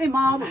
imam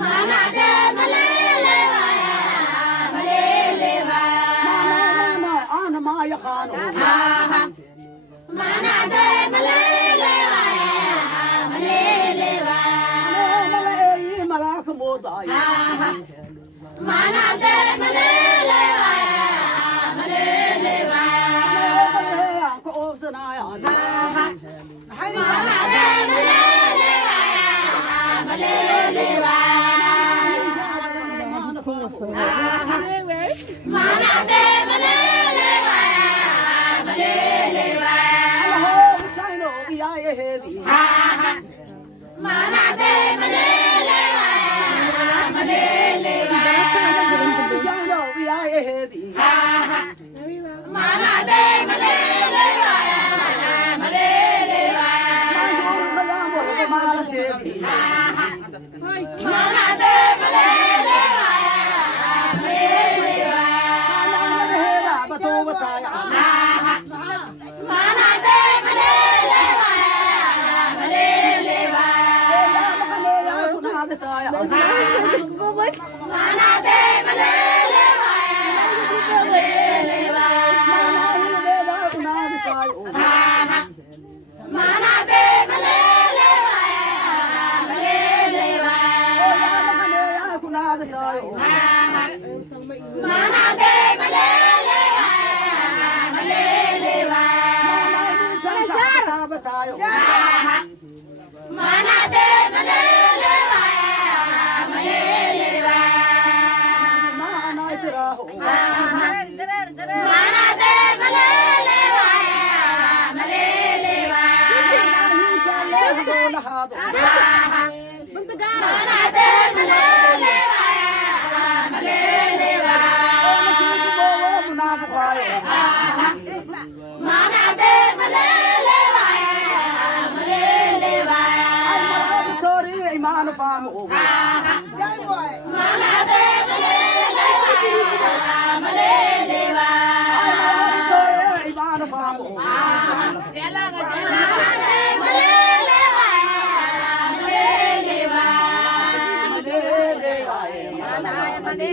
Mana de malele vaya, malele vaya. Mana ana maya khano. Mana de malele vaya, malele vaya. Malay malak moday. Mana de malele vaya, malele vaya. Ko osnaya. Mana de malele vaya, malele vaya. Mana de malele vaya, malele vaya. Kaino iya hedi. Mana de malele vaya, malele vaya. Shano iya hedi. Mana de malele vaya, malele vaya. Kayamo mal dedi. Mana de malele vaya, malele vaya. Hera bato bataya. Mana de malele vaya, malele vaya. Makaleya kunad saya. Mana de malele vaya, malele vaya. Kunad saya. Mana de malele vaya, malele vaya. Kunad saya. Mana de malele vaya, malele vaya. Batayo. Mana de malele vaya, malele vaya. Mana itiraho. Mana de malele vaya, malele vaya. Inshallah dola hado. Mana de malele vaya, malele vaya. Munafiqayo. Mana de malele vaya, malele vaya. Tori iman famu. Mana de malele vaya, malele vaya. Tori iman famu. Mana de malele vaya, malele vaya. Malele ay. Mana de